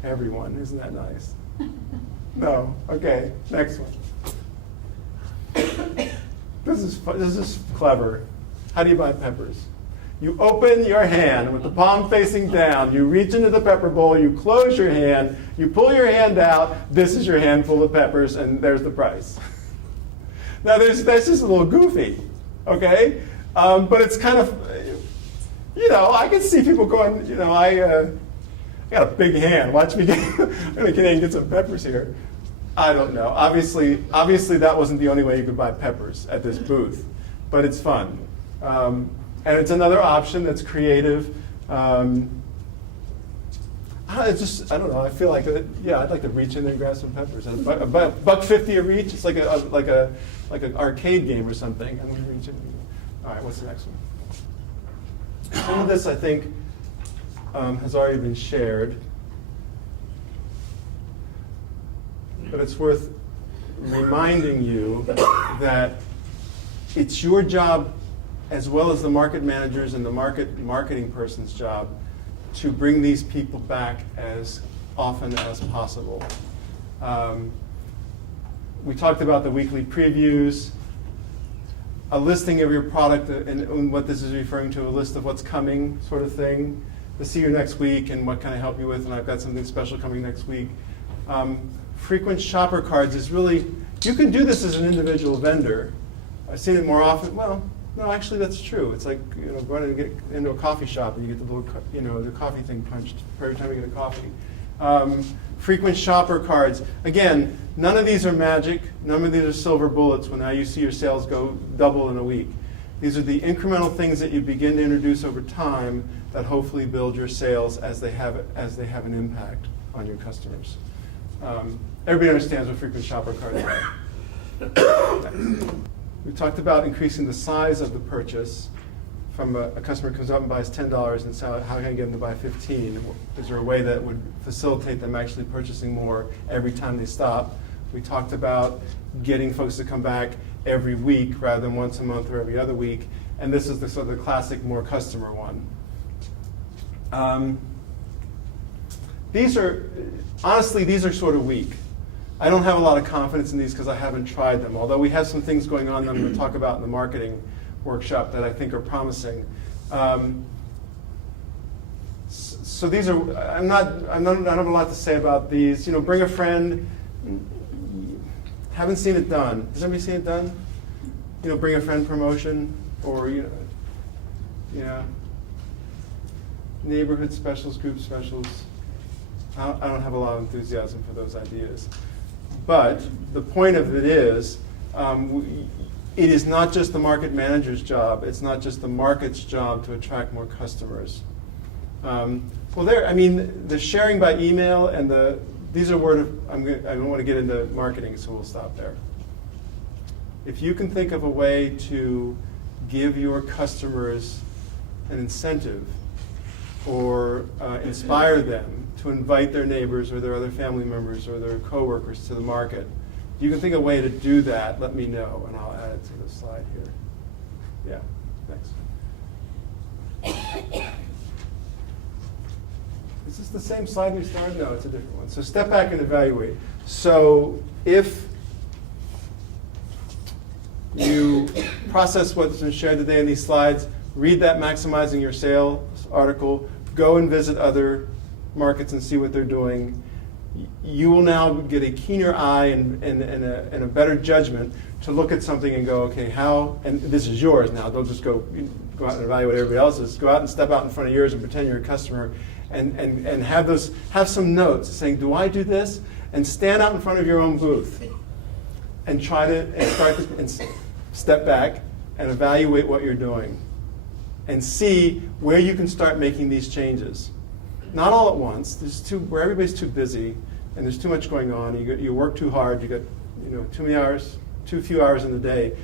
Everyone. Isn't that nice? No. Okay. Next one. This is clever. How do you buy peppers? You open your hand with the palm facing down. You reach into the pepper bowl. You close your hand. You pull your hand out. This is your handful of peppers, and there's the price. Now, that's just a little goofy, okay? But it's kind of, I can see people going, I got a big hand. Watch me get some peppers here. I don't know. Obviously, that wasn't the only way you could buy peppers at this booth, but it's fun. And it's another option that's creative. I don't know. I feel like, I'd like to reach in there and grab some peppers. $1.50 a reach. It's like an arcade game or something. I'm going to reach in. All right, what's the next one? Some of this, I think, has already been shared. But it's worth reminding you that it's your job, as well as the market manager's and the marketing person's job, to bring these people back as often as possible. We talked about the weekly previews, a listing of your product, and what this is referring to, a list of what's coming sort of thing. to see you next week and what can I help you with, and I've got something special coming next week. Frequent shopper cards is really, you can do this as an individual vendor. I've seen it more often. Well, no, actually that's true. It's like, going and get into a coffee shop and you get the little, the coffee thing punched for every time you get a coffee. Frequent shopper cards. Again, none of these are magic. None of these are silver bullets when now you see your sales go double in a week. These are the incremental things that you begin to introduce over time that hopefully build your sales as they have an impact on your customers. Everybody understands what frequent shopper cards are. We talked about increasing the size of the purchase. From a customer comes up and buys $10 and says, how can I get them to buy 15? Is there a way that would facilitate them actually purchasing more every time they stop? We talked about getting folks to come back every week rather than once a month or every other week. And this is the sort of the classic more customer one. Honestly, these are sort of weak. I don't have a lot of confidence in these because I haven't tried them, although we have some things going on that I'm going to talk about in the marketing workshop that I think are promising. So these are, I don't have a lot to say about these. Bring a friend. Haven't seen it done. Has anybody seen it done? Bring a friend promotion, or neighborhood specials, group specials. I don't have a lot of enthusiasm for those ideas. But the point of it is, it is not just the market manager's job. It's not just the market's job to attract more customers. The sharing by email and these are I don't want to get into marketing, so we'll stop there. If you can think of a way to give your customers an incentive or inspire them to invite their neighbors or their other family members or their coworkers to the market, you can think of a way to do that, let me know, and I'll add it to the slide here. Yeah, thanks. Is this the same slide we started? No, it's a different one. So step back and evaluate. So if you process what's been shared today in these slides, read that Maximizing Your Sales article, go and visit other markets and see what they're doing. You will now get a keener eye and a better judgment to look at something and go, okay, how, and this is yours now, don't just go out and evaluate everybody else's. Go out and step out in front of yours and pretend you're a customer and have some notes saying, do I do this? And stand out in front of your own booth and try to step back and evaluate what you're doing and see where you can start making these changes. Not all at once. Where everybody's too busy and there's too much going on. You work too hard. You got too many hours, too few hours in the day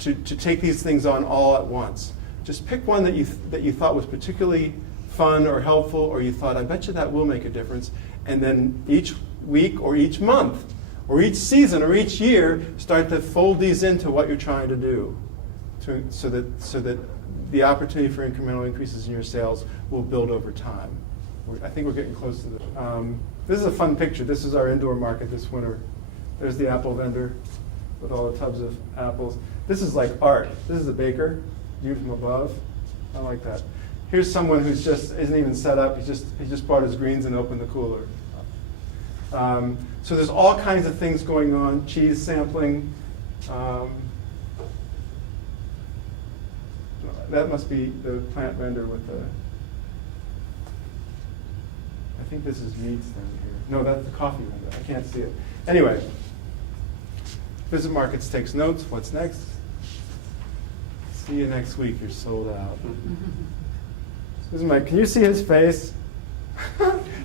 to take these things on all at once. Just pick one that you thought was particularly fun or helpful, or you thought, I bet you that will make a difference. And then each week or each month or each season or each year, start to fold these into what you're trying to do, so that the opportunity for incremental increases in your sales will build over time. I think we're getting close to this. This is a fun picture. This is our indoor market this winter. There's the apple vendor with all the tubs of apples. This is like art. This is a baker, viewed from above. I like that. Here's someone who's isn't even set up. He just bought his greens and opened the cooler. So there's all kinds of things going on. Cheese sampling. That must be the plant vendor with the. I think this is meats down here. No, that's the coffee vendor. I can't see it. Anyway, Visit Markets takes notes. What's next? See you next week. You're sold out. This is Mike. Can you see his face?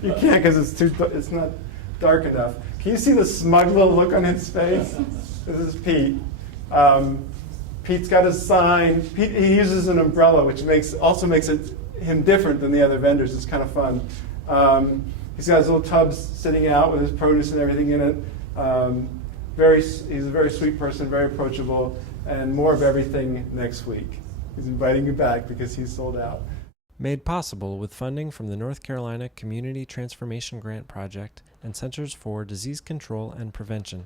You can't because it's not dark enough. Can you see the smug little look on his face? This is Pete. Pete's got his sign. He uses an umbrella, which also makes him different than the other vendors. It's kind of fun. He's got his little tubs sitting out with his produce and everything in it. He's a very sweet person, very approachable, and more of everything next week. He's inviting you back because he's sold out. Made possible with funding from the North Carolina Community Transformation Grant Project and Centers for Disease Control and Prevention.